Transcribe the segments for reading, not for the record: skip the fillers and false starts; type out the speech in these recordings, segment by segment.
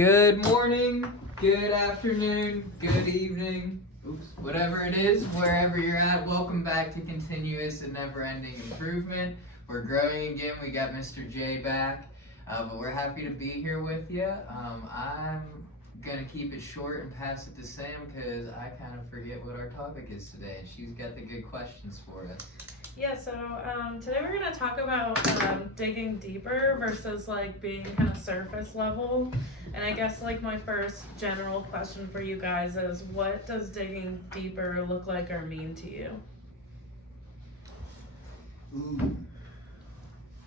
Good morning, good afternoon, good evening, whatever it is, wherever you're at. Welcome back to Continuous and Never-Ending Improvement. We're growing again. We got Mr. J back, but we're happy to be here with you. I'm gonna keep it short and pass it to Sam because I kind of forget what our topic is today, and she's got the good questions for us. Yeah, so today we're going to talk about digging deeper versus like being kind of surface level. And I guess like my first general question for you guys is, what does digging deeper look like or mean to you? Ooh,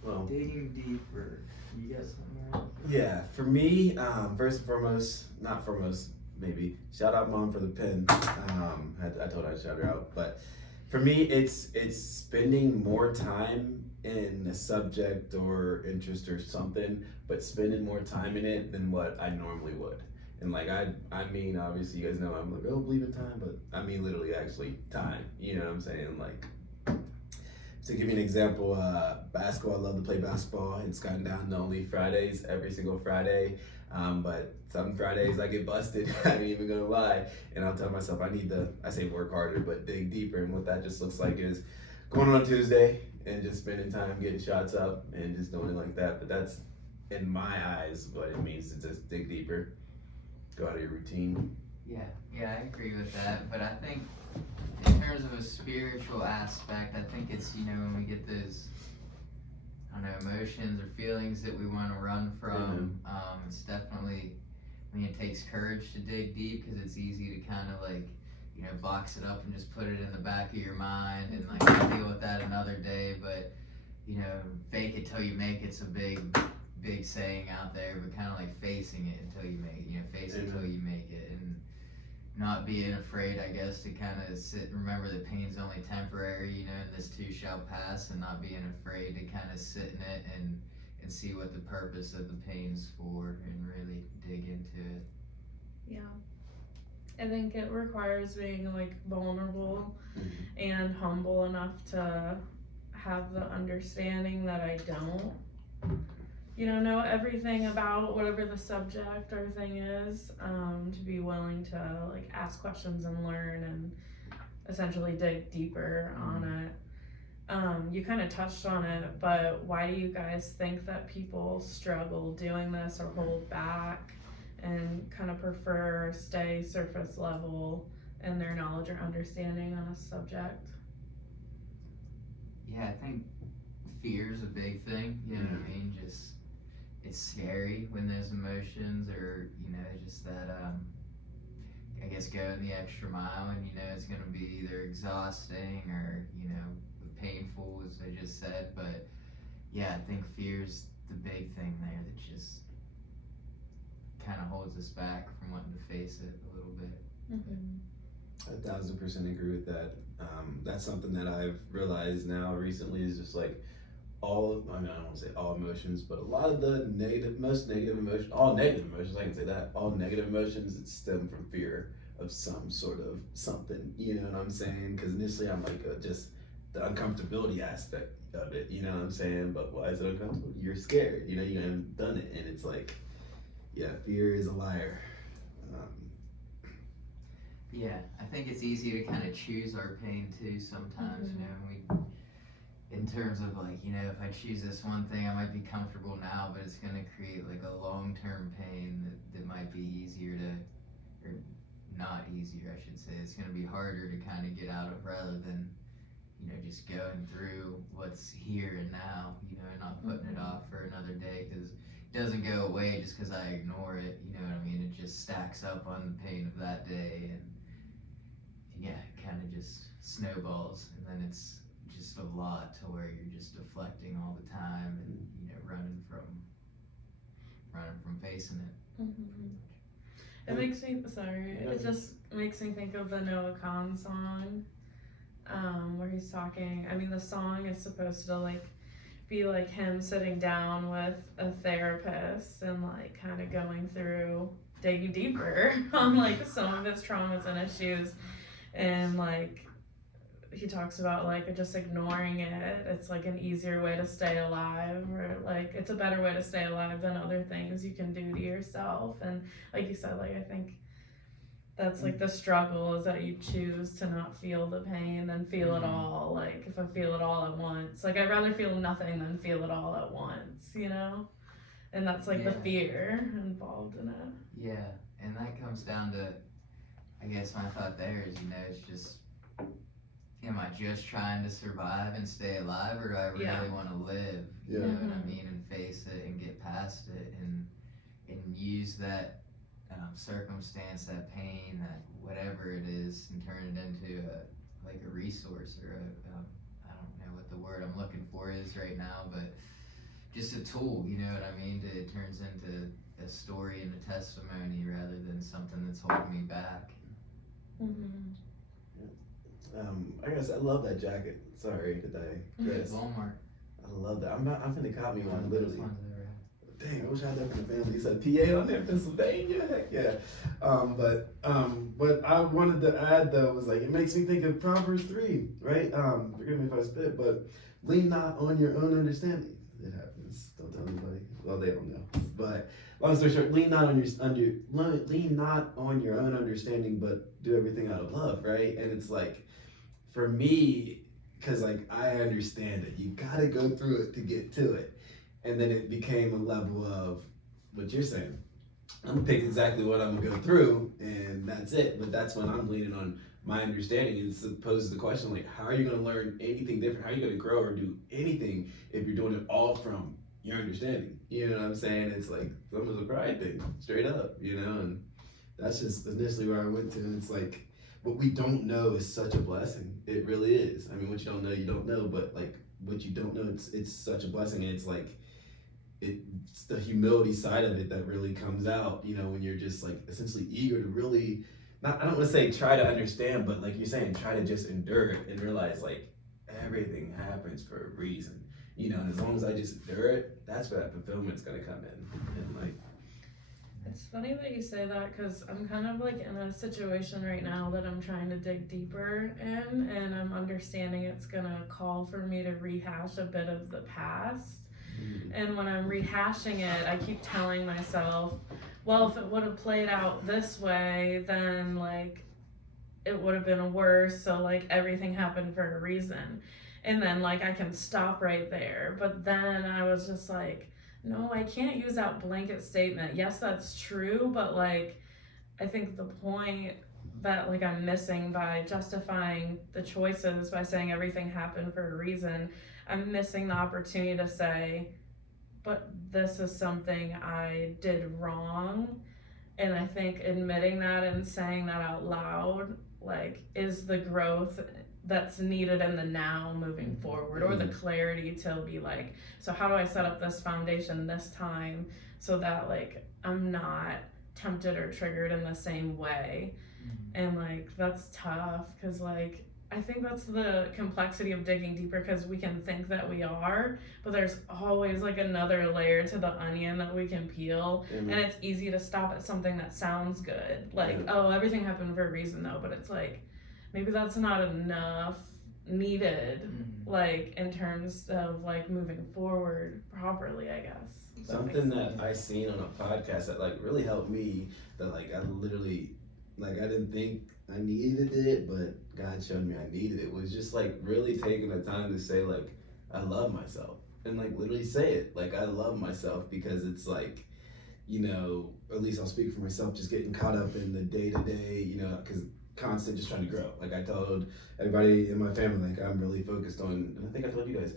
Well, digging deeper. You got something else? yeah, for me, first and foremost, not foremost, maybe, shout out mom for the pen. I told her I'd shout her out, but for me, it's spending more time in a subject or interest or something, but spending more time in it than what I normally would. And like I mean, obviously you guys know I'm like, I don't believe in time, but I mean literally actually time. You know what I'm saying? Like, to give you an example, basketball, I love to play basketball. It's gotten down to only Fridays, every single Friday. But some Fridays I get busted, I ain't even gonna lie. And I'll tell myself I say work harder, but dig deeper. And what that just looks like is going on Tuesday and just spending time getting shots up and just doing it like that. But that's, in my eyes, what it means to just dig deeper, go out of your routine. Yeah, I agree with that. But I think in terms of a spiritual aspect, I think it's, when we get those, I don't know, emotions or feelings that we want to run from, it's definitely, it takes courage to dig deep because it's easy to kind of like, box it up and just put it in the back of your mind and like deal with that another day. But, fake it till you make it's a big saying out there, but kind of like facing it until you make it, face it till you make it. And not being afraid, I guess, to kind of sit and remember that pain's only temporary, and this too shall pass, and not being afraid to kind of sit in it and see what the purpose of the pain's for and really dig into it. Yeah. I think it requires being like vulnerable and humble enough to have the understanding that I don't know everything about whatever the subject or thing is, to be willing to like ask questions and learn and essentially dig deeper on it. You kind of touched on it, but why do you guys think that people struggle doing this or hold back and kind of prefer stay surface level in their knowledge or understanding on a subject? Yeah, I think fear is a big thing, what I mean? Just, it's scary when those emotions are, just that, I guess going the extra mile and, it's going to be either exhausting or, painful, as I just said. But yeah, I think fear's the big thing there that just kind of holds us back from wanting to face it a little bit. Mm-hmm. 1000% agree with that. That's something that I've realized now recently is just like I don't want to say all emotions, but a lot of the most negative emotions, all negative emotions, I can say that, all negative emotions that stem from fear of some sort of something, you know what I'm saying? Because initially I'm like, just the uncomfortability aspect of it, you know what I'm saying? But why is it uncomfortable? You're scared, you haven't done it, and it's like, yeah, fear is a liar. Yeah, I think it's easy to kind of choose our pain too sometimes, in terms of like, if I choose this one thing, I might be comfortable now, but it's going to create like a long-term pain that might be easier to, or not easier, I should say. It's going to be harder to kind of get out of rather than, just going through what's here and now, and not putting it off for another day, because it doesn't go away just because I ignore it, you know what I mean? It just stacks up on the pain of that day, and yeah, it kind of just snowballs, and then it's just a lot to where you're just deflecting all the time and running from facing it. It makes me it just makes me think of the Noah Khan song, where he's talking. I mean, the song is supposed to like be like him sitting down with a therapist and like kind of going through digging deeper on like some of his traumas and issues, and like he talks about like just ignoring it. It's like an easier way to stay alive, or like it's a better way to stay alive than other things you can do to yourself. And like you said, like I think that's like the struggle is that you choose to not feel the pain than feel it all. Like if I feel it all at once, like I'd rather feel nothing than feel it all at once, you know? And that's like the fear involved in it. Yeah, and that comes down to, I guess my thought there is, it's just, am I just trying to survive and stay alive, or do I really want to live? You know what I mean? And face it and get past it and use that circumstance, that pain, that whatever it is, and turn it into a resource or I don't know what the word I'm looking for is right now, but just a tool, you know what I mean? It turns into a story and a testimony rather than something that's holding me back. I guess I love that jacket. Sorry, today. Yes. Walmart. I love that. I'm finna copy one, literally. Ones I've ever had. Dang, I wish I had that for the family. It said PA on there, Pennsylvania. Heck yeah. But I wanted to add though was like it makes me think of Proverbs 3, right? Forgive me if I spit, but lean not on your own understanding. It happens. Don't tell anybody. Well, they don't know. But long story short, lean not on your own understanding, but do everything out of love, right? And it's like, for me, because like I understand it, you gotta go through it to get to it, and then it became a level of what you're saying. I'm gonna pick exactly what I'm gonna go through, and that's it. But that's when I'm leaning on my understanding, and it poses the question like, how are you gonna learn anything different? How are you gonna grow or do anything if you're doing it all from your understanding? You know what I'm saying? It's like almost a pride thing, straight up, and that's just initially where I went to. And it's like, what we don't know is such a blessing. It really is. I mean, what you don't know, you don't know, but like what you don't know, it's such a blessing. And it's like, it's the humility side of it that really comes out, when you're just like essentially eager to really, I don't want to say try to understand, but like you're saying, try to just endure it and realize like everything happens for a reason, and as long as I just endure it, that's where that fulfillment's gonna come in. And like, it's funny that you say that because I'm kind of like in a situation right now that I'm trying to dig deeper in, and I'm understanding it's gonna call for me to rehash a bit of the past. And when I'm rehashing it, I keep telling myself, well, if it would have played out this way, then like it would have been worse. So like everything happened for a reason. And then like I can stop right there. But then I was just like, no, I can't use that blanket statement. Yes, that's true. But like, I think the point that like I'm missing by justifying the choices by saying everything happened for a reason, I'm missing the opportunity to say, but this is something I did wrong. And I think admitting that and saying that out loud, like, is the growth that's needed in the now moving forward, or the clarity to be like, so how do I set up this foundation this time so that like I'm not tempted or triggered in the same way. And like that's tough because like I think that's the complexity of digging deeper, because we can think that we are, but there's always like another layer to the onion that we can peel. And it's easy to stop at something that sounds good, like, oh, everything happened for a reason though, but it's like maybe that's not enough needed, like in terms of like moving forward properly, I guess. Something that I seen on a podcast that like really helped me, that like I literally, like I didn't think I needed it, but God showed me I needed it, was just like really taking the time to say like, I love myself, and like literally say it, like I love myself, because it's like, or at least I'll speak for myself, just getting caught up in the day to day, because constant just trying to grow. Like I told everybody in my family, like I'm really focused on, and I think I told you guys,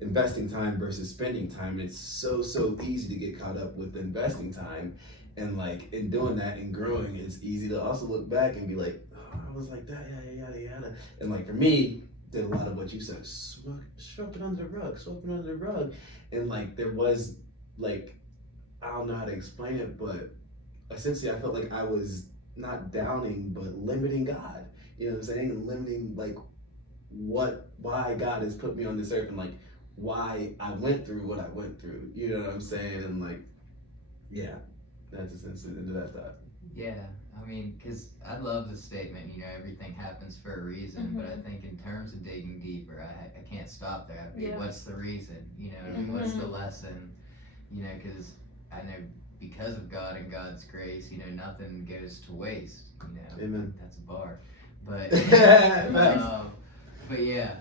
investing time versus spending time. And it's so easy to get caught up with investing time, and like in doing that and growing, it's easy to also look back and be like, oh, I was like that, yada. And like for me, did a lot of what you said, swept it under the rug. And like there was like, I don't know how to explain it, but essentially I felt like I was not downing, but limiting God. You know what I'm saying? And limiting like why God has put me on this earth, and like why I went through what I went through. You know what I'm saying? And like, yeah, that's essentially into that thought. Yeah, I mean, because I love the statement, you know, everything happens for a reason, but I think in terms of digging deeper, I can't stop there. I mean, Yeah. what's the reason? You know, what I mean, what's the Mhm. lesson? You know, because I know because of God and God's grace, you know, nothing goes to waste. You know, Amen. that's a bar. But, Facts. but yeah,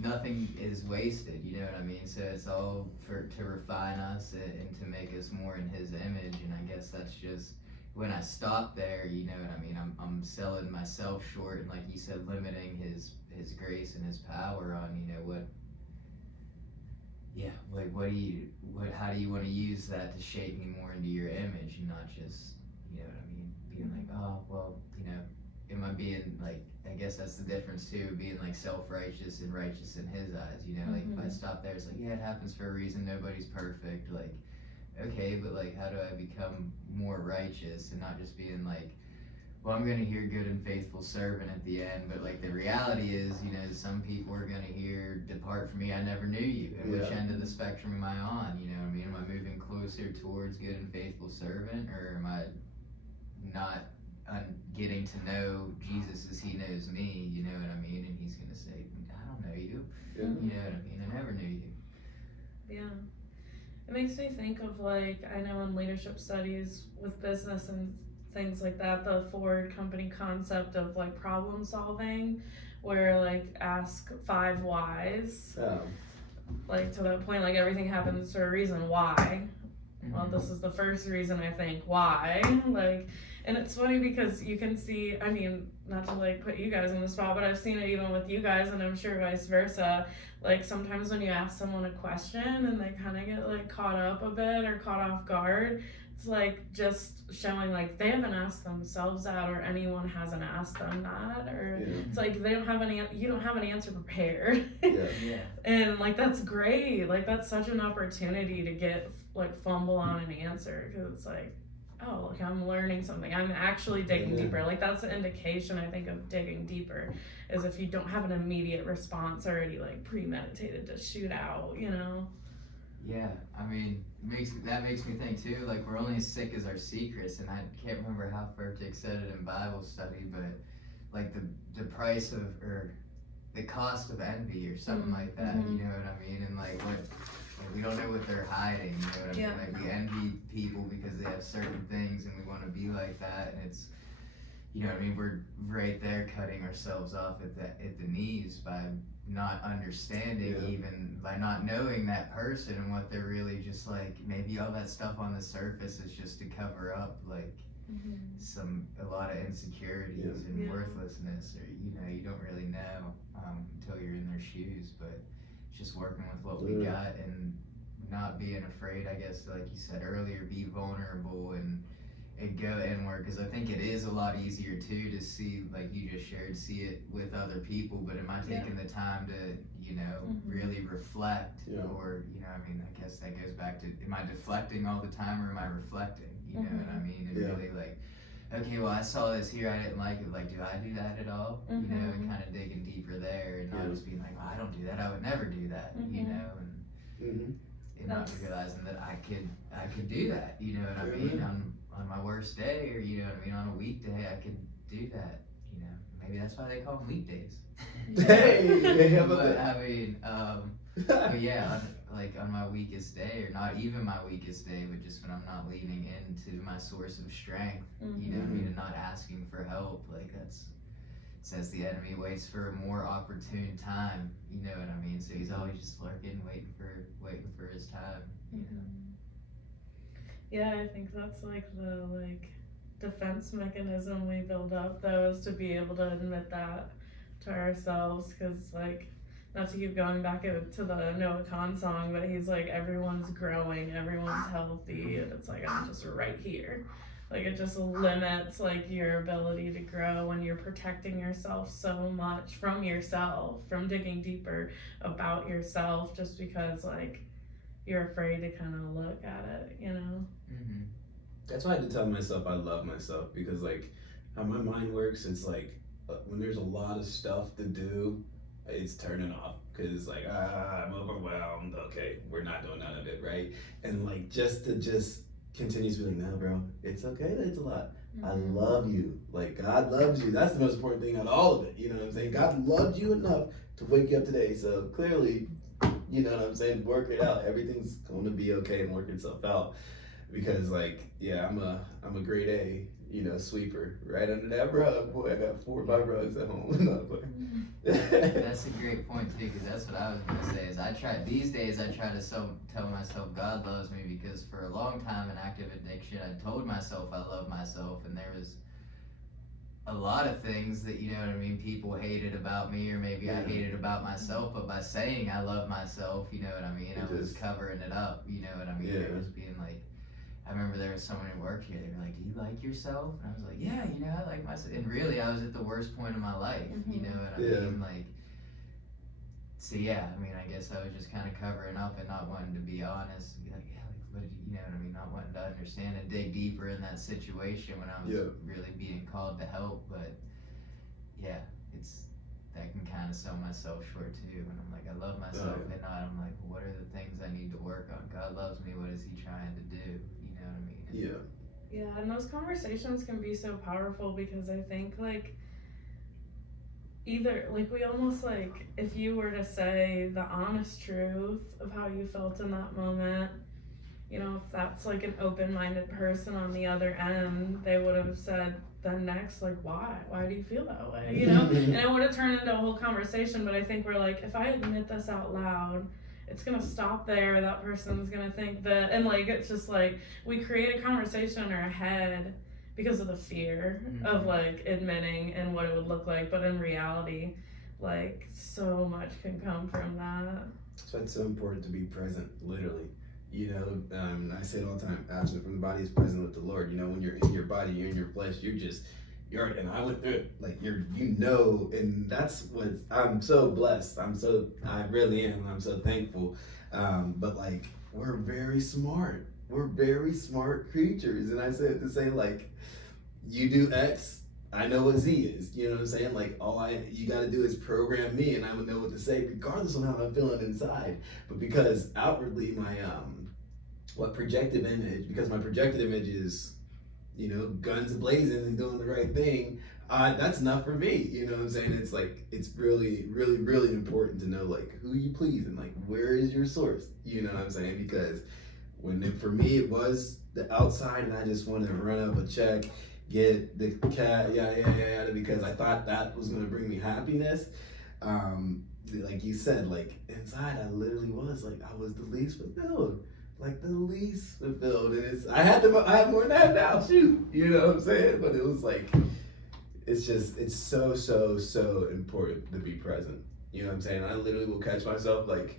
nothing is wasted. You know what I mean? So it's all to refine us and to make us more in His image. And I guess that's just when I stop there. You know what I mean? I'm selling myself short, and like you said, limiting His grace and His power on, you know, what. Yeah, like how do you want to use that to shape me more into your image, and not just, you know what I mean, being like, oh well, you know, am I being like, I guess that's the difference too, being like self-righteous and righteous in His eyes, you know, like if I stop there, it's like, yeah, it happens for a reason, nobody's perfect, like, okay, but like how do I become more righteous and not just being like, well, I'm gonna hear good and faithful servant at the end, but like the reality is, you know, some people are gonna hear, depart from me, I never knew you. And which end of the spectrum am I on? You know what I mean? Am I moving closer towards good and faithful servant, or am I not getting to know Jesus as He knows me? You know what I mean? And He's gonna say, I don't know you. Yeah. You know what I mean? I never knew you. Yeah. It makes me think of, like, I know in leadership studies with business and things like that, the Ford company concept of like problem solving, where like ask 5 whys, Oh. like to that point, like everything happens for a reason. Why? Well, this is the first reason, I think. Why? Like, and it's funny because you can see, I mean, not to like put you guys on the spot, but I've seen it even with you guys, and I'm sure vice versa. Like sometimes when you ask someone a question and they kind of get like caught up a bit or caught off guard, it's like just showing like they haven't asked themselves that, or anyone hasn't asked them that, or Yeah. it's like they don't have any, you don't have an answer prepared. Yeah. Yeah. And like that's great, like that's such an opportunity to get like fumble on an answer, because it's like, oh, like I'm learning something, I'm actually digging Yeah. deeper. Like that's an indication, I think, of digging deeper, is if you don't have an immediate response already like premeditated to shoot out, you know. Yeah, I mean, that makes me think too. Like we're only as sick as our secrets, and I can't remember how Furtick said it in Bible study, but like the price of, or the cost of envy or something like that. You know what I mean? And like what, like, we don't know what they're hiding. You know what I Yeah. mean? Like we envy people because they have certain things, and we want to be like that, and it's, you know what I mean? We're right there cutting ourselves off at the knees by not understanding, Yeah. even by not knowing that person and what they're really just like. Maybe all that stuff on the surface is just to cover up like a lot of insecurities Yeah. and Yeah. worthlessness, or you know, you don't really know until you're in their shoes. But it's just working with what we Yeah. got and not being afraid, I guess, like you said earlier, be vulnerable and go inward, because I think it is a lot easier too to see, like you just shared, see it with other people, but am I taking the time to, you know, really reflect? Yeah. Or, you know, I mean, I guess that goes back to, am I deflecting all the time, or am I reflecting? You know what I mean? And Yeah. really like, okay, well, I saw this here, I didn't like it, like, do I do that at all? You know, and kind of digging deeper there, and not Yeah. just being like, well, I don't do that, I would never do that, you know, and Mm-hmm. and not realizing that I could do that, you know what I mean, on my worst day, or you know what I mean, on a weekday, I could do that, you know. Maybe that's why they call them weekdays. Hey, how about But that? I mean, but yeah, on my weakest day, or not even my weakest day, but just when I'm not leaning into my source of strength, you know what I mean, and not asking for help, like that's, says the enemy waits for a more opportune time, you know what I mean? So he's always just lurking, waiting for his time, you know. Yeah, I think that's like the defense mechanism we build up, though, is to be able to admit that to ourselves, because like, not to keep going back to the Noah Khan song, but he's like, everyone's growing, everyone's healthy, and it's like, I'm just right here. Like it just limits like your ability to grow when you're protecting yourself so much from yourself, from digging deeper about yourself, just because like you're afraid to kind of look at it, you know? Mm-hmm. That's why I had to tell myself I love myself, because like how my mind works, it's like when there's a lot of stuff to do, it's turning off, because like I'm overwhelmed. Okay, we're not doing none of it, right? And like just to continues to be like, no, bro, it's okay that it's a lot. I Mhm. love you. Like, God loves you. That's the most important thing out of all of it. You know what I'm saying? God loved you enough to wake you up today. So clearly, you know what I'm saying? Work it out. Everything's going to be okay and work itself out. Because, like, yeah, I'm a grade A, you know, sweeper right under that rug. Boy, I got 4 or 5 rugs at home. No, but- That's a great point too, because that's what I was gonna say. Is these days I try to tell myself God loves me, because for a long time in active addiction I told myself I love myself, and there was a lot of things that, you know what I mean, people hated about me, or maybe I hated about myself, but by saying I love myself, you know what I mean, I was covering it up, you know what I mean. It was being like, I remember there was someone who worked here, they were like, do you like yourself? And I was like, yeah, you know, I like myself. And really, I was at the worst point of my life, you know what I mean? Like, so yeah, I mean, I guess I was just kind of covering up and not wanting to be honest. Be like, yeah, like, what did you know what I mean? Not wanting to understand and dig deeper in that situation when I was really being called to help. But yeah, that can kind of sell myself short too. And I'm like, I love myself, and not, I'm like, well, what are the things I need to work on? God loves me. What is He trying to do? You know what I mean? Yeah, and those conversations can be so powerful, because I think, like, either, like, we almost, like, if you were to say the honest truth of how you felt in that moment, you know, if that's, like, an open-minded person on the other end, they would have said then next, like, why do you feel that way, you know? And it would have turned into a whole conversation. But I think we're like, if I admit this out loud, it's gonna stop there, that person's gonna think that, and, like, it's just like we create a conversation in our head because of the fear of, like, admitting and what it would look like. But in reality, like, so much can come from that. So it's so important to be present, literally. You know, I say it all the time, absent from the body is present with the Lord. You know, when you're in your body, you're in your flesh, and I went through it, like, you know, and that's what, I'm so blessed. I really am. I'm so thankful. But, like, we're very smart. We're very smart creatures. And I say it to say, like, you do X, I know what Z is. You know what I'm saying? Like, you gotta do is program me, and I would know what to say regardless of how I'm feeling inside. But because outwardly my projective image is, you know, guns blazing and doing the right thing, that's enough for me. You know what I'm saying? It's like, it's really, really, really important to know, like, who you please and, like, where is your source? You know what I'm saying? Because for me, it was the outside, and I just wanted to run up a check, get the cat, yada, because I thought that was gonna bring me happiness. Like you said, like, inside I literally was like, I was the least fulfilled. Like, the least fulfilled. And I have more than that now, shoot. You know what I'm saying? But it was like, it's so important to be present. You know what I'm saying? I literally will catch myself, like,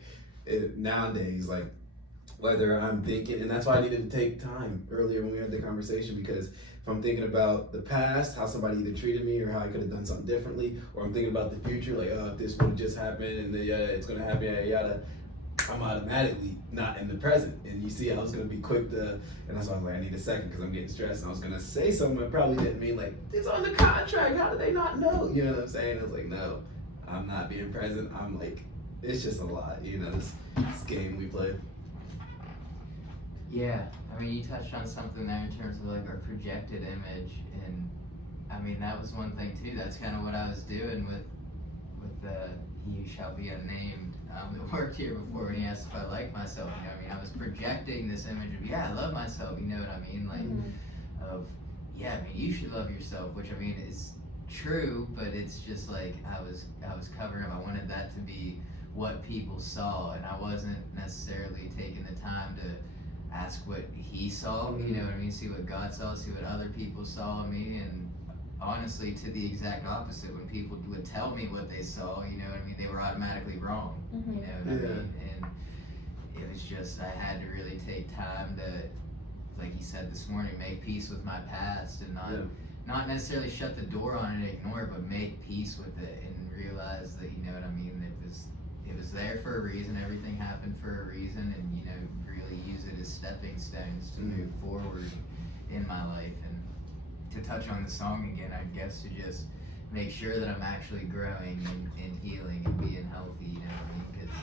nowadays, like, whether I'm thinking, and that's why I needed to take time earlier when we had the conversation, because if I'm thinking about the past, how somebody either treated me or how I could have done something differently, or I'm thinking about the future, like, oh, if this would have just happened and it's gonna happen, yada, I'm automatically not in the present. And you see, I was gonna be quick to, and that's why I was like, I need a second because I'm getting stressed. And I was gonna say something I probably didn't mean, like, it's on the contract, how do they not know? You know what I'm saying? I was like, no, I'm not being present. I'm like, it's just a lot, you know, this game we play. Yeah, I mean, you touched on something there in terms of, like, our projected image, and I mean, that was one thing too. That's kind of what I was doing with the "He shall be unnamed" that worked here before when he asked if I liked myself. You know what I mean? I was projecting this image of, yeah, I love myself. You know what I mean? Like, of, yeah, I mean, you should love yourself, which, I mean, is true, but it's just like I was covering up. I wanted that to be what people saw, and I wasn't necessarily taking the time to ask what He saw. You know what I mean? See what God saw, see what other people saw in me. And honestly, to the exact opposite, when people would tell me what they saw, you know what I mean, they were automatically wrong. You know what I mean? And it was just, I had to really take time to, like you said this morning, make peace with my past, and not necessarily shut the door on it and ignore it, but make peace with it and realize that, you know what I mean, it was there for a reason. Everything happened for a reason, and, you know, really use it as stepping stones to move forward in my life. And to touch on the song again, I guess, to just make sure that I'm actually growing and healing and being healthy, you know what I mean? Because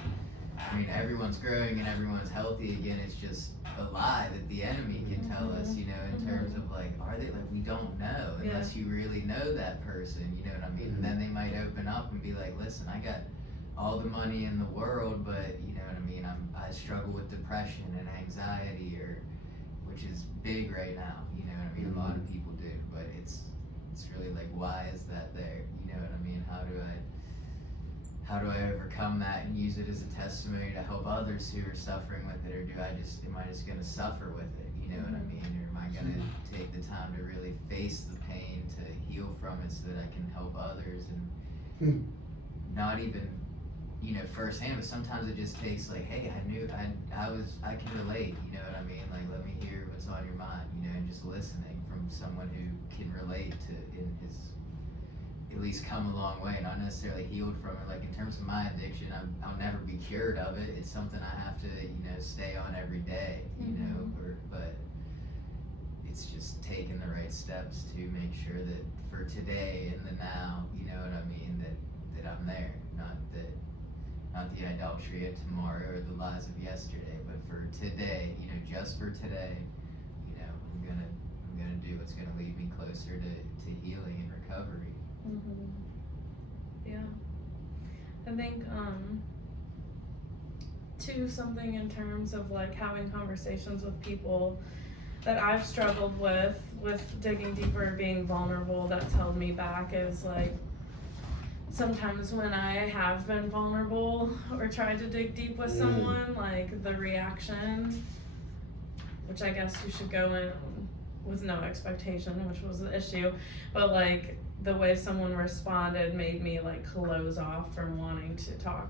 I mean, everyone's growing and everyone's healthy again. It's just a lie that the enemy can tell us, you know, in terms of like, are they like, we don't know unless you really know that person, you know what I mean? And then they might open up and be like, listen, I got all the money in the world, but you know what I mean? I struggle with depression and anxiety, or which is big right now, you know what I mean? A lot of people do, but it's really like, why is that there? You know what I mean? How do I overcome that and use it as a testimony to help others who are suffering with it, or am I just gonna suffer with it? You know what I mean? Or am I gonna take the time to really face the pain, to heal from it, so that I can help others, and not even, you know, firsthand, but sometimes it just takes like, hey, I can relate, you know what I mean? Like, let me hear what's on your mind, you know, and just listening from someone who can relate to, and has at least come a long way, not necessarily healed from it. Like in terms of my addiction, I'll never be cured of it. It's something I have to, you know, stay on every day, you know, but it's just taking the right steps to make sure that for today and the now, you know what I mean, that I'm there, not the idolatry of tomorrow or the lies of yesterday, but for today, you know, just for today, you know, I'm gonna do what's gonna lead me closer to healing and recovery. Yeah. I think, too, something in terms of like having conversations with people that I've struggled with digging deeper, being vulnerable, that's held me back, is like, sometimes when I have been vulnerable or tried to dig deep with someone, like the reaction, which I guess you should go in with no expectation, which was the issue, but like the way someone responded made me like close off from wanting to talk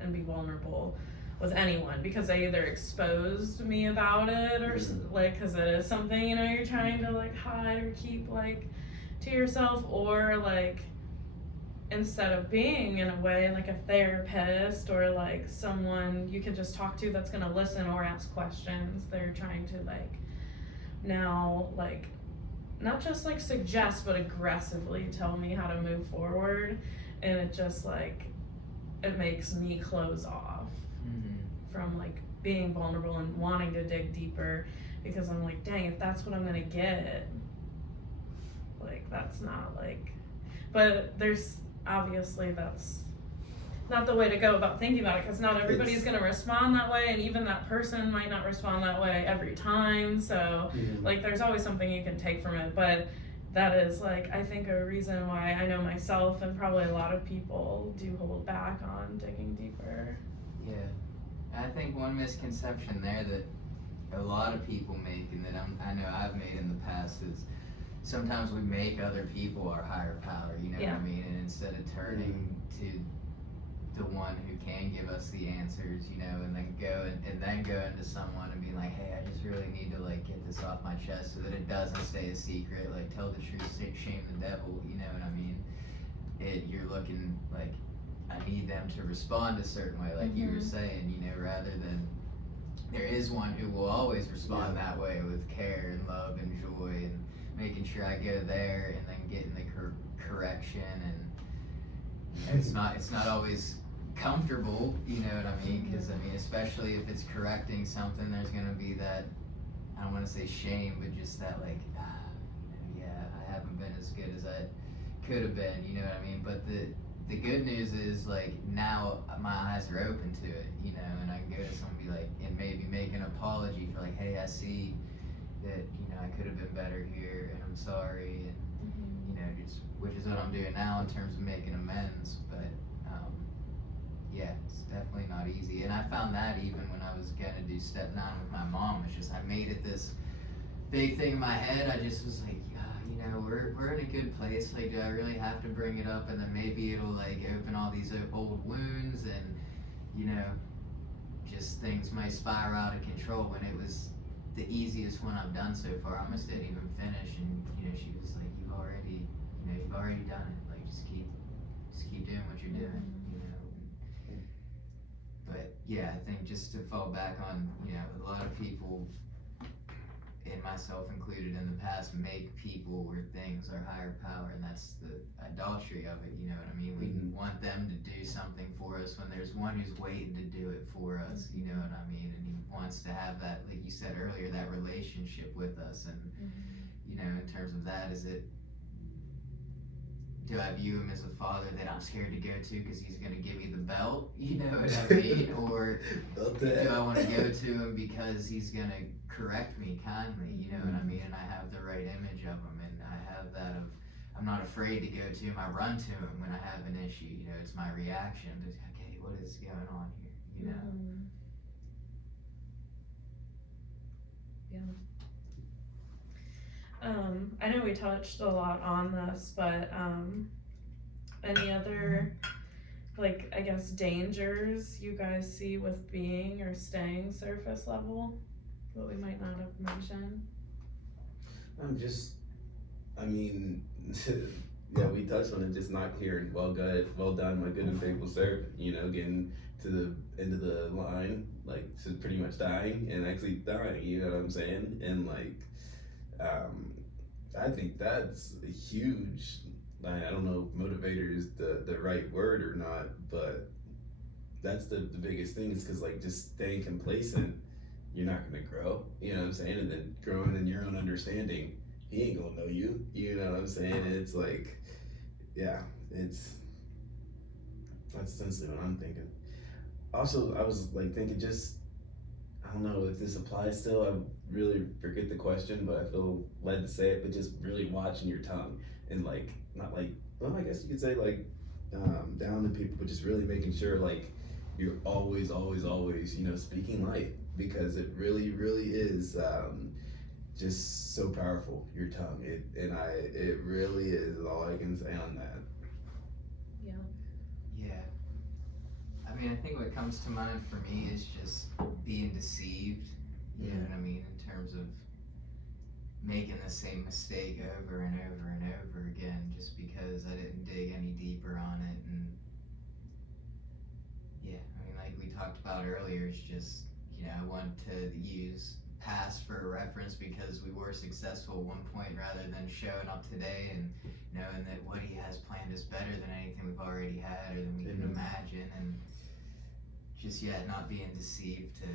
and be vulnerable with anyone, because they either exposed me about it, or like, cause it is something, you know, you're trying to like hide or keep like to yourself, or like, instead of being in a way like a therapist or like someone you can just talk to that's gonna listen or ask questions, they're trying to like now like not just like suggest but aggressively tell me how to move forward, and it just like it makes me close off from like being vulnerable and wanting to dig deeper, because I'm like, dang, if that's what I'm gonna get, like that's not like, but there's obviously that's not the way to go about thinking about it, because not everybody's going to respond that way, and even that person might not respond that way every time, so like there's always something you can take from it. But that is like, I think, a reason why I know myself and probably a lot of people do hold back on digging deeper. Yeah, I think one misconception there that a lot of people make, and that I know I've made in the past, is sometimes we make other people our higher power, you know what I mean? And instead of turning to the one who can give us the answers, you know, and then go into someone and be like, hey, I just really need to like get this off my chest so that it doesn't stay a secret, like tell the truth, shame the devil, you know what I mean? You're looking like, I need them to respond a certain way, like you were saying, you know, rather than there is one who will always respond that way with care and love and joy, and making sure I go there and then getting the correction, and you know, it's not always comfortable, you know what I mean? Because I mean, especially if it's correcting something, there's gonna be that, I don't want to say shame, but just that like, yeah, I haven't been as good as I could have been, you know what I mean? But the good news is like now my eyes are open to it, you know, and I can go to someone and be like, and maybe make an apology for like, hey, I see that, you know, I could have been better here, and I'm sorry, and you know, just, which is what I'm doing now in terms of making amends. But yeah, it's definitely not easy, and I found that even when I was gonna do step 9 with my mom, it's just I made it this big thing in my head. I just was like, yeah, you know, we're in a good place, like do I really have to bring it up? And then maybe it'll like open all these old wounds, and you know, just things might spiral out of control, when it was the easiest one I've done so far. I almost didn't even finish, and you know, she was like, you've already done it, like just keep doing what you're doing, you know. But yeah, I think just to fall back on, you know, a lot of people, and myself included in the past, make people or things our higher power, and that's the idolatry of it, you know what I mean? We want them to do something for us when there's one who's waiting to do it for us, you know what I mean? And he wants to have that, like you said earlier, that relationship with us, and you know, in terms of that, is it, do I view him as a father that I'm scared to go to because he's going to give me the belt, you know what I mean? Or do I want to go to him because he's going to correct me kindly, you know what I mean? And I have the right image of him, and I have that of, I'm not afraid to go to him. I run to him when I have an issue, you know, it's my reaction to, okay, what is going on here, you know? I know we touched a lot on this, but any other, like, I guess, dangers you guys see with being or staying surface level that we might not have mentioned? Yeah, we touched on it, just not hearing, well done, my good and faithful servant, you know, getting to the end of the line, like, so pretty much dying, and actually dying, you know what I'm saying? And, like, I think that's a huge, I don't know if motivator is the right word or not, but that's the biggest thing, is because, like, just staying complacent, you're not gonna grow, you know what I'm saying? And then growing in your own understanding, he ain't gonna know you, you know what I'm saying? And it's like, yeah, that's essentially what I'm thinking. Also, I was like thinking, just, I don't know if this applies still, I really forget the question, but I feel led to say it, but just really watching your tongue, and like, not like, well, I guess you could say like, down to people, but just really making sure like you're always, you know, speaking life, because it really, really is, just so powerful, your tongue. It really is all I can say on that. Yeah. I mean, I think what comes to mind for me is just being deceived, you know what I mean, in terms of making the same mistake over and over and over again, just because I didn't dig any deeper on it. And yeah, I mean, like we talked about earlier, it's just, you know, I want to use past for a reference because we were successful at one point, rather than showing up today and knowing that what he has planned is better than anything we've already had or than we can imagine. And just, not being deceived to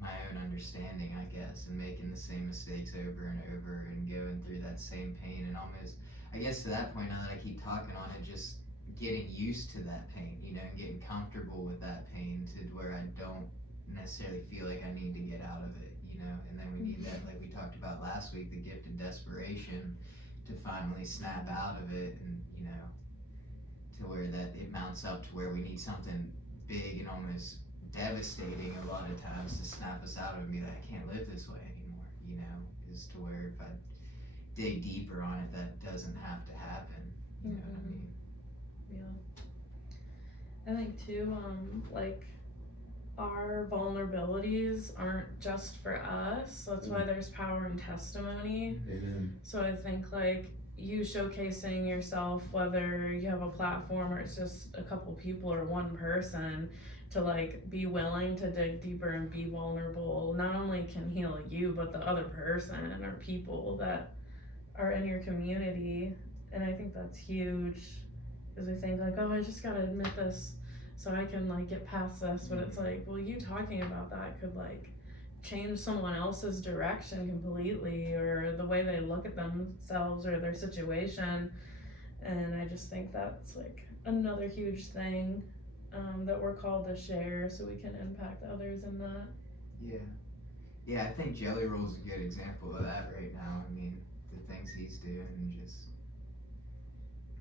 my own understanding, I guess, and making the same mistakes over and over and going through that same pain, and almost, I guess to that point, now that I keep talking on it, just getting used to that pain, you know, and getting comfortable with that pain to where I don't necessarily feel like I need to get out of it, you know. And then we need that, like we talked about last week, the gift of desperation to finally snap out of it, and you know, to where that it mounts up to where we need something big and almost devastating a lot of times to snap us out of it and be like, I can't live this way anymore, you know, is to where if I dig deeper on it, that doesn't have to happen, you know what I mean? I think too, like, our vulnerabilities aren't just for us. That's why there's power in testimony. Amen. So I think like you showcasing yourself, whether you have a platform or it's just a couple people or one person, to like be willing to dig deeper and be vulnerable, not only can heal you, but the other person or people that are in your community. And I think that's huge, because we think like, oh, I just gotta admit this so I can like get past this, but it's like, well, you talking about that could like change someone else's direction completely, or the way they look at themselves or their situation. And I just think that's like another huge thing that we're called to share, so we can impact others in that. Yeah, I think Jelly Roll's a good example of that right now. I mean, the things he's doing, and just,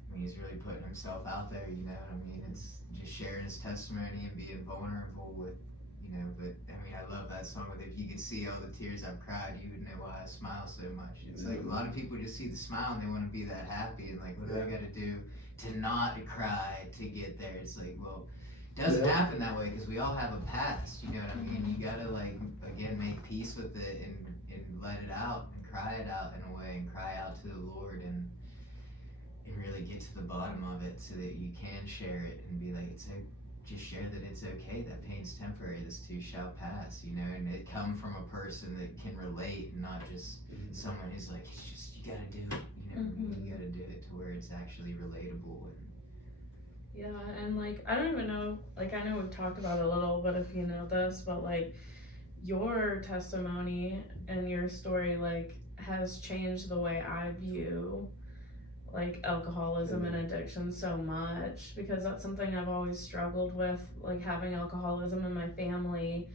I mean, he's really putting himself out there, you know. I mean, it's just sharing his testimony and being vulnerable with, you know, but I mean, I love that song with, if you could see all the tears I've cried, you would know why I smile so much. It's like a lot of people just see the smile and they want to be that happy, and like, what do I gotta do to not cry to get there? It's like, well, it doesn't happen that way, because we all have a past, you know what I mean? You gotta like, again, make peace with it and let it out and cry it out in a way, and cry out to the Lord, and really get to the bottom of it so that you can share it and be like, it's just share that it's okay, that pain's temporary, this too shall pass, you know, and it come from a person that can relate, and not just someone who's like, it's just, you gotta do it, you know, you gotta do it to where it's actually relatable. And Yeah, and like, I don't even know, like, I know we've talked about it a little, but if you know this, but like, your testimony and your story, like, has changed the way I view, like, alcoholism and addiction so much, because that's something I've always struggled with, like, having alcoholism in my family,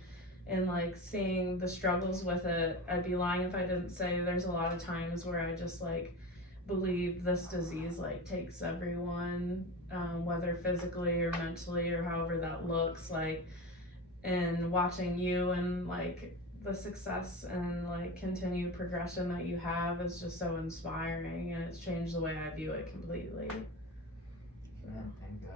and like, seeing the struggles with it. I'd be lying if I didn't say there's a lot of times where I just, like, believe this disease, like, takes everyone, whether physically or mentally or however that looks, like, and watching you and like the success and like continued progression that you have is just so inspiring, and it's changed the way I view it completely. yeah, thank God.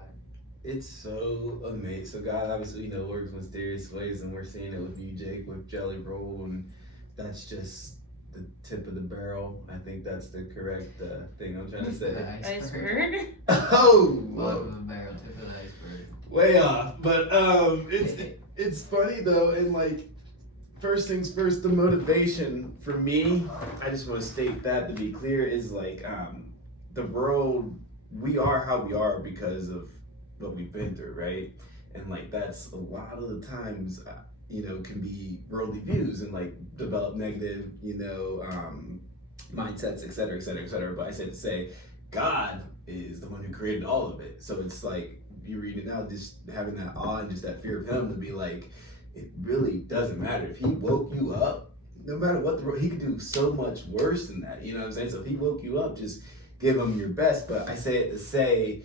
It's so amazing. So God obviously, works mysterious ways, and we're seeing it with you, Jake, with Jelly Roll, and that's just the tip of the barrel. I think that's the correct thing I'm trying to say. The Iceberg. Oh, Bottom of the barrel, tip of the iceberg. way off. But it's funny though, and like, first things first, the motivation for me, I just want to state that to be clear, is like, the world, we are how we are because of what we've been through, right? And like, that's a lot of the times, can be worldly views and like develop negative, mindsets, et cetera, et cetera, et cetera. But I said to say, God is the one who created all of it. So it's like, you read it now, just having that awe and just that fear of him, to be like, it really doesn't matter. If he woke you up, no matter what he could do so much worse than that. You know what I'm saying? So if he woke you up, just give him your best. But I say it to say,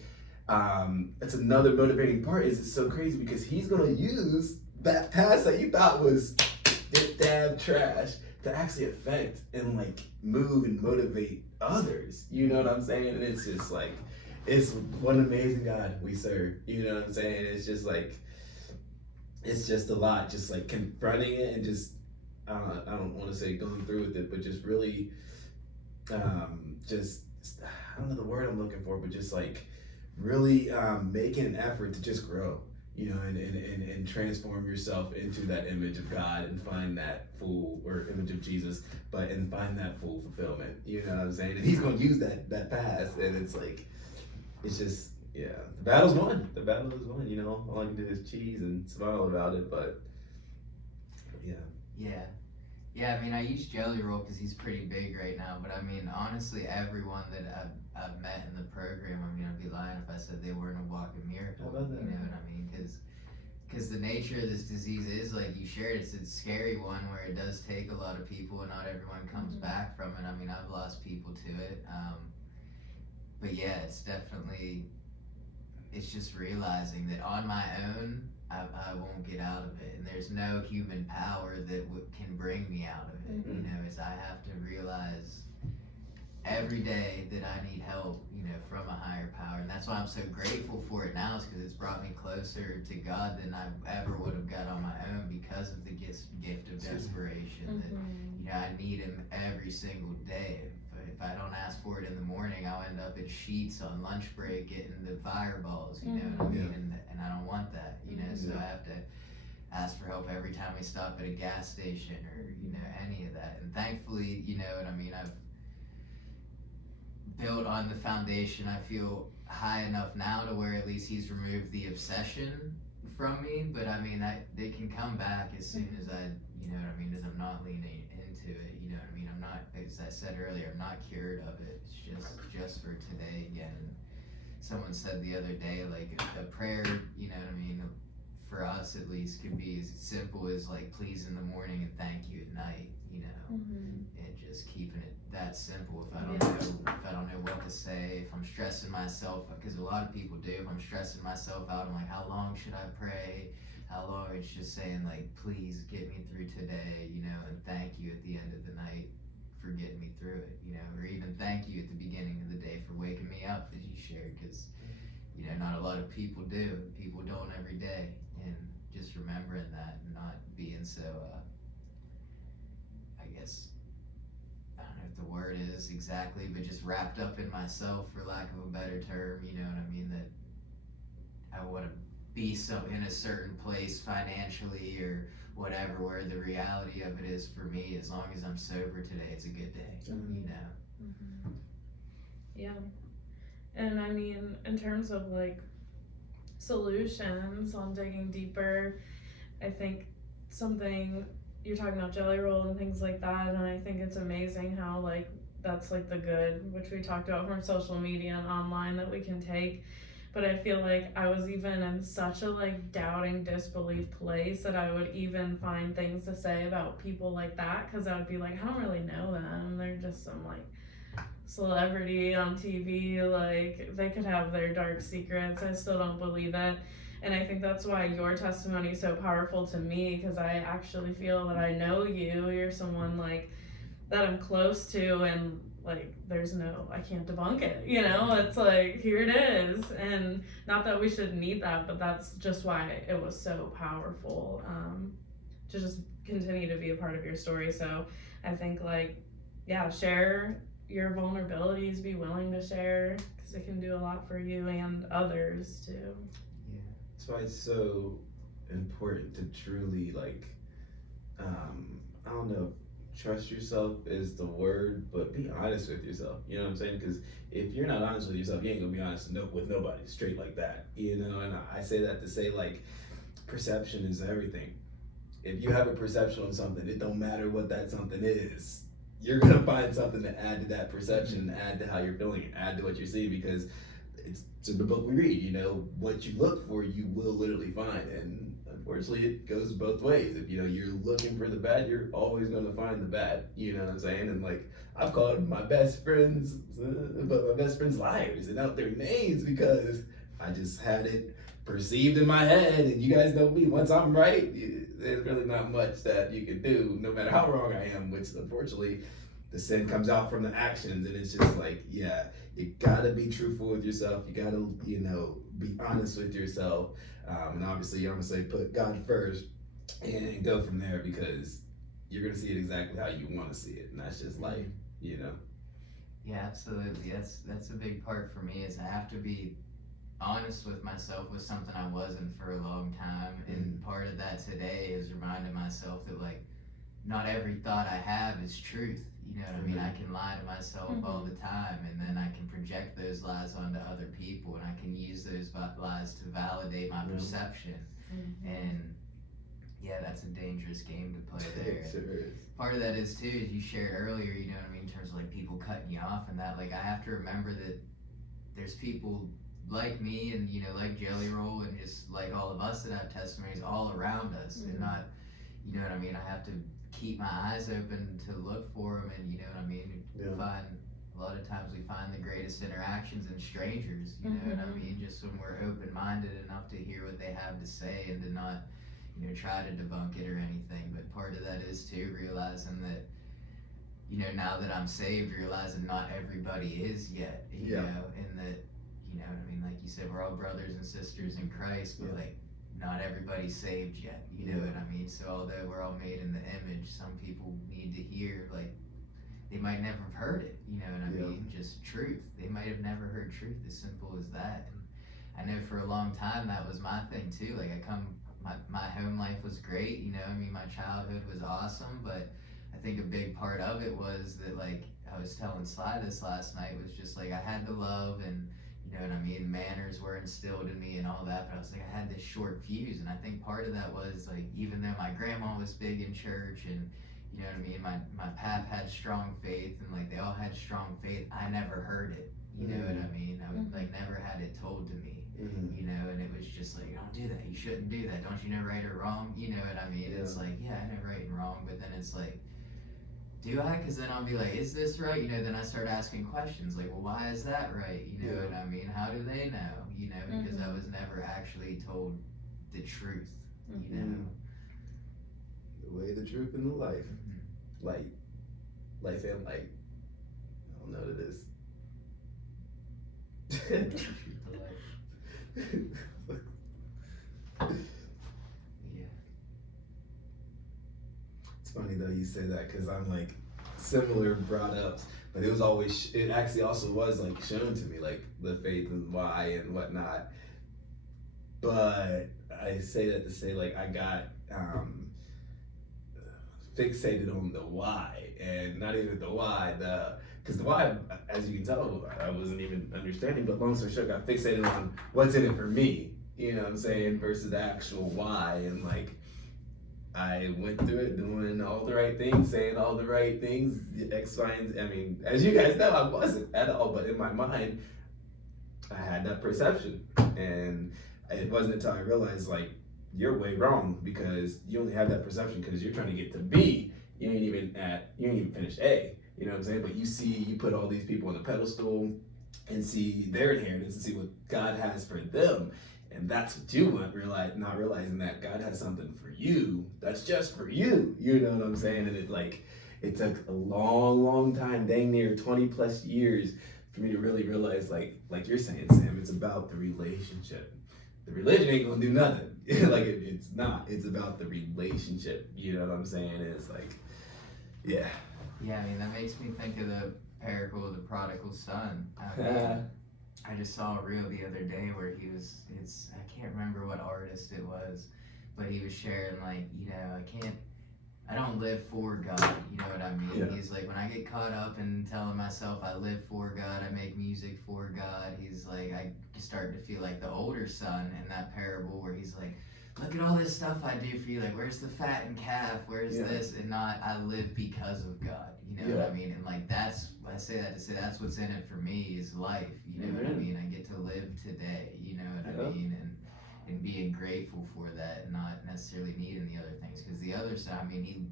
that's another motivating part, is it's so crazy because he's gonna use that past that you thought was damn trash to actually affect and like move and motivate others. You know what I'm saying? And it's just like, it's one amazing God we serve. You know what I'm saying? It's just like, it's just a lot, just like confronting it and just, I don't want to say going through with it, but just really, just, I don't know the word I'm looking for, but just like really making an effort to just grow, and transform yourself into that image of God and find that full, or image of Jesus, and find that full fulfillment. You know what I'm saying? And he's going to use that past, and it's like, it's just, yeah, the battle's won. The battle is won. All I can do is cheese and smile about it. But Yeah, I mean, I use Jelly Roll because he's pretty big right now, but I mean, honestly, everyone that I've met in the program, I mean, I'd be lying if I said they weren't a walking miracle. How about that? You know what I mean? Because the nature of this disease is, like you shared, it's a scary one where it does take a lot of people, and not everyone comes back from it. I mean, I've lost people to it. But yeah, it's definitely, it's just realizing that on my own, I won't get out of it, and there's no human power that can bring me out of it. Is I have to realize every day that I need help, from a higher power, and that's why I'm so grateful for it now, is because it's brought me closer to God than I ever would have got on my own, because of the gift of desperation. That I need Him every single day. If I don't ask for it in the morning, I'll end up at Sheets on lunch break getting the fireballs, you know what I mean? And I don't want that, so I have to ask for help every time we stop at a gas station, or, any of that. And thankfully, I've built on the foundation. I feel high enough now to where at least He's removed the obsession from me, but I mean, they can come back as soon as as I'm not leaning into it, I'm not, as I said earlier, I'm not cured of it. It's just for today again. Someone said the other day, like, a prayer, for us at least, could be as simple as like, please in the morning and thank you at night, and just keeping it that simple. If I don't know what to say, if I'm stressing myself, because a lot of people do, if I'm stressing myself out, I'm like, how long should I pray? How long? It's just saying, like, please get me through today, and thank you at the end of the night for getting me through it, or even thank you at the beginning of the day for waking me up, as you shared, because, not a lot of people do. People don't every day, and just remembering that and not being so, I guess, I don't know if the word is exactly, but just wrapped up in myself, for lack of a better term, that I want to be so in a certain place financially or whatever, where the reality of it is, for me, as long as I'm sober today, it's a good day, you know? Yeah. And I mean, in terms of like solutions on digging deeper, I think something you're talking about, jelly roll and things like that, and I think it's amazing how like that's like the good, which we talked about from social media and online, that we can take. But I feel like I was even in such a like doubting disbelief place that I would even find things to say about people like that, because I would be like, I don't really know them, they're just some like celebrity on TV, like they could have their dark secrets. I still don't believe it. And I think that's why your testimony is so powerful to me, because I actually feel that I know you. You're someone like that I'm close to, and like there's no, I can't debunk it, you know? It's like, here it is. And not that we should need that, but that's just why it was so powerful, to just continue to be a part of your story. So I think like, yeah, share your vulnerabilities, be willing to share, because it can do a lot for you and others too. That's why it's so important to truly like, I don't know, trust yourself is the word, but be honest with yourself. You know what I'm saying? Because if you're not honest with yourself, you ain't gonna be honest with nobody, straight like that. You know, and I say that to say like, perception is everything. If you have a perception on something, it don't matter what that something is. You're gonna find something to add to that perception, add to how you're feeling, add to what you see, because it's in the book we read, you know, what you look for, you will literally find. And unfortunately, it goes both ways. If, you know, you're looking for the bad, you're always gonna find the bad, you know what I'm saying? And like, I've called my best friends, but my best friends liars and out their names, because I just had it perceived in my head, and you guys know me, once I'm right, there's really not much that you can do, no matter how wrong I am, which unfortunately, the sin comes out from the actions. And it's just like, yeah, you gotta be truthful with yourself, you gotta, you know, be honest with yourself, and obviously I'm gonna say put God first, and go from there, because you're gonna see it exactly how you want to see it, and that's just life, you know. Yeah, absolutely. That's a big part for me, is I have to be honest with myself with something I wasn't for a long time. And part of that today is reminding myself that like, not every thought I have is truth. You know what I mean? I can lie to myself all the time, and then I can project those lies onto other people, and I can use those lies to validate my perception. And yeah, that's a dangerous game to play there. It sure is. Part of that is too, as you shared earlier, you know what I mean, in terms of like people cutting you off and that, like I have to remember that there's people like me and, you know, like Jelly Roll and just like all of us that have testimonies all around us, and not, you know what I mean, I have to keep my eyes open to look for them, and you know what I mean, find, a lot of times we find the greatest interactions in strangers, you know what I mean, just when we're open-minded enough to hear what they have to say and to not, you know, try to debunk it or anything. But part of that is too realizing that, you know, now that I'm saved, realizing not everybody is yet, you know, and that, you know what I mean, like you said, we're all brothers and sisters in Christ, but like, not everybody's saved yet, you know what I mean? So although we're all made in the image, some people need to hear, like, they might never have heard it, you know what I mean? Just truth. They might have never heard truth, as simple as that. And I know for a long time that was my thing too. Like my home life was great, you know, I mean, my childhood was awesome, but I think a big part of it was that, like, I was telling Sly this last night, was just like, I had to love, and you know what I mean, manners were instilled in me and all that, but I was like, I had this short fuse. And I think part of that was like, even though my grandma was big in church, and you know what I mean, my pap had strong faith, and like they all had strong faith, I never heard it, you know what I mean? I would like never had it told to me, you know, and it was just like, don't do that, you shouldn't do that, don't you know right or wrong, you know what I mean? It's like, yeah, I know right and wrong, but then it's like, do I? Because then I'll be like, is this right? You know, then I start asking questions like, well, why is that right? You know what I mean? How do they know? You know, because I was never actually told the truth, you know? The way, the truth, and the life. Light. Life and light. I don't know what it is. It's funny though you say that, because I'm like similar brought up, but it was always, it actually also was like shown to me, like the faith and why and whatnot. but I say that to say like I got fixated on the why, and not even the why, because the why, as you can tell, I wasn't even understanding. But long story short, got fixated on what's in it for me. You know what I'm saying? Versus the actual why, and like I went through it doing all the right things, saying all the right things, X, Y, and Z. I mean, as you guys know, I wasn't at all, but in my mind, I had that perception, and it wasn't until I realized like you're way wrong because you only have that perception because you're trying to get to B. You ain't even finished A. You know what I'm saying? But you put all these people on the pedestal and see their inheritance and see what God has for them. And that's what you want, not realizing that God has something for you that's just for you. You know what I'm saying? And it took a long time, dang near 20 plus years for me to really realize, like you're saying, Sam, it's about the relationship. The religion ain't gonna do nothing. It's not. It's about the relationship. You know what I'm saying? And it's like, yeah. Yeah, I mean, that makes me think of the parable of the prodigal son. I just saw a reel the other day where I can't remember what artist it was, but he was sharing like, I don't live for God, you know what I mean? Yeah. He's like, when I get caught up in telling myself I live for God, I make music for God, he's like, I start to feel like the older son in that parable where he's like, look at all this stuff I do for you, like where's the fattened calf, where's this, and not I live because of God, you know what I mean? And like I say that to say that's what's in it for me is life, you know what I mean? I get to live today, you know what I mean? And being grateful for that and not necessarily needing the other things. Because the other side, I mean,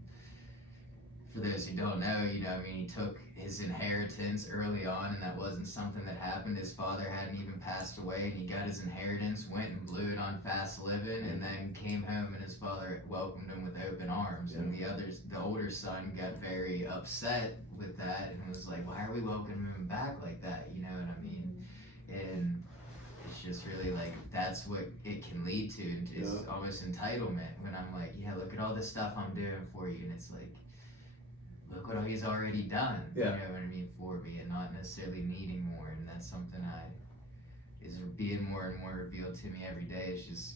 for those who don't know, he took his inheritance early on and that wasn't something that happened. His father hadn't even passed away and he got his inheritance, went and blew it on fast living, and then came home and his father welcomed him with open arms. And the older son got very upset with that and was like, why are we welcoming him back like that? You know what I mean? And it's just really like that's what it can lead to. It's almost entitlement when I'm like, look at all this stuff I'm doing for you, and it's like, look what he's already done. You know what I mean, for me, and not necessarily needing more. And that's something is being more and more revealed to me every day. It's just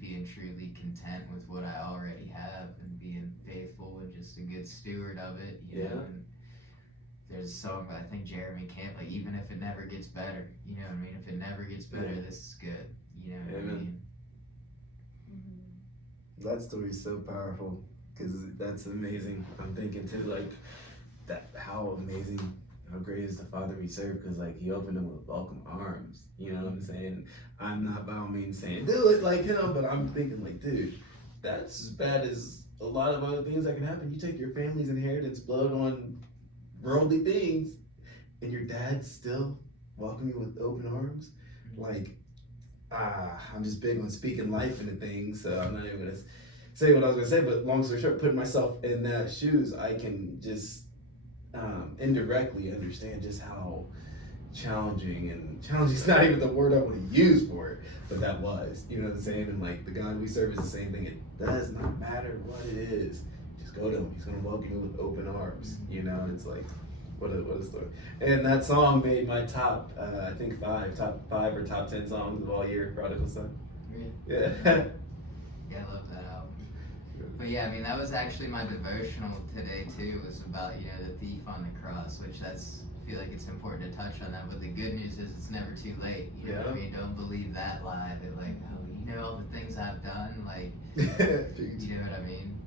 being truly content with what I already have and being faithful and just a good steward of it. You know. And there's a song I think Jeremy Camp, like, even if it never gets better, you know what I mean? If it never gets better, this is good. You know what I mean? That story's so powerful because that's amazing. I'm thinking too, like, that how amazing, how great is the Father we serve, because like he opened him with welcome arms. You know what I'm saying? I'm not by all means saying do it like him, but I'm thinking like, dude, that's as bad as a lot of other things that can happen. You take your family's inheritance, blow it on worldly things, and your dad still welcome you with open arms. Like, I'm just big on speaking life into things, so I'm not even gonna say what I was gonna say, but long story short, putting myself in that shoes, I can just indirectly understand just how challenging is not even the word I want to use for it, but that was, you know what I'm saying? And like the God we serve is the same thing. It does not matter what it is. Just go to him. He's gonna welcome you with open arms. You know, and it's like, what a story. And that song made my top, I think top five or top 10 songs of all year, Prodigal Son. Yeah. Yeah, I love that album. But yeah, I mean, that was actually my devotional today too, was about, the thief on the cross, which I feel like it's important to touch on that. But the good news is it's never too late. You know what I mean? Don't believe that lie that like, oh, all the things I've done, like, you know what I mean?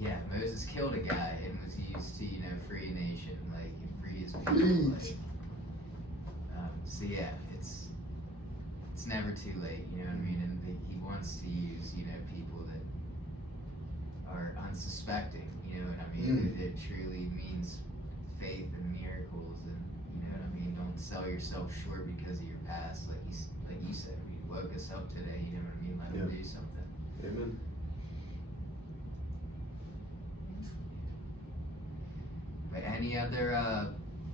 Yeah, Moses killed a guy and was used to, free a nation, like, and free his people. Like, so yeah, it's never too late, you know what I mean? And he wants to use, people that are unsuspecting, you know what I mean? It truly means faith and miracles, and you know what I mean? Don't sell yourself short because of your past, like you said, you woke us up today, you know what I mean? Let him do something. Amen. But any other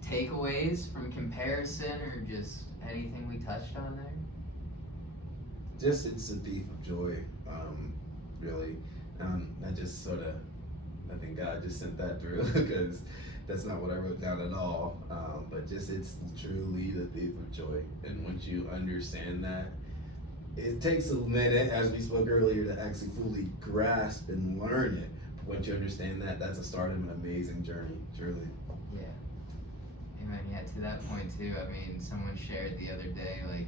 takeaways from comparison or just anything we touched on there? Just, it's a thief of joy, really. I just sort of, I think God just sent that through because that's not what I wrote down at all. But just, it's truly the thief of joy. And once you understand that, it takes a minute, as we spoke earlier, to actually fully grasp and learn it. Once you understand that, that's a start of an amazing journey, truly. Amen. Yeah, to that point too, I mean, someone shared the other day, like,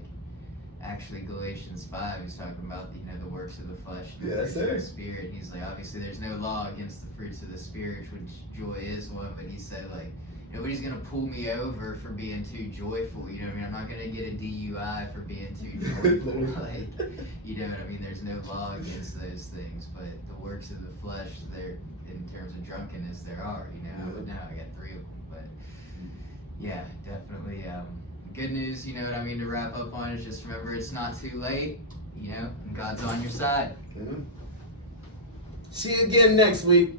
actually Galatians 5, he's talking about, you know, the works of the flesh and the Yes, fruits of the sir. spirit. He's like, obviously there's no law against the fruits of the spirit, which joy is one, but he said, like, nobody's gonna pull me over for being too joyful, you know what I mean? I'm not gonna get a DUI for being too joyful, like, you know what I mean? There's no law against those things, but the works of the flesh, there, in terms of drunkenness, there are, you know? Now I got 3 of them, but yeah, definitely, good news, you know what I mean, to wrap up on is just remember it's not too late, you know, and God's on your side. Okay. See you again next week.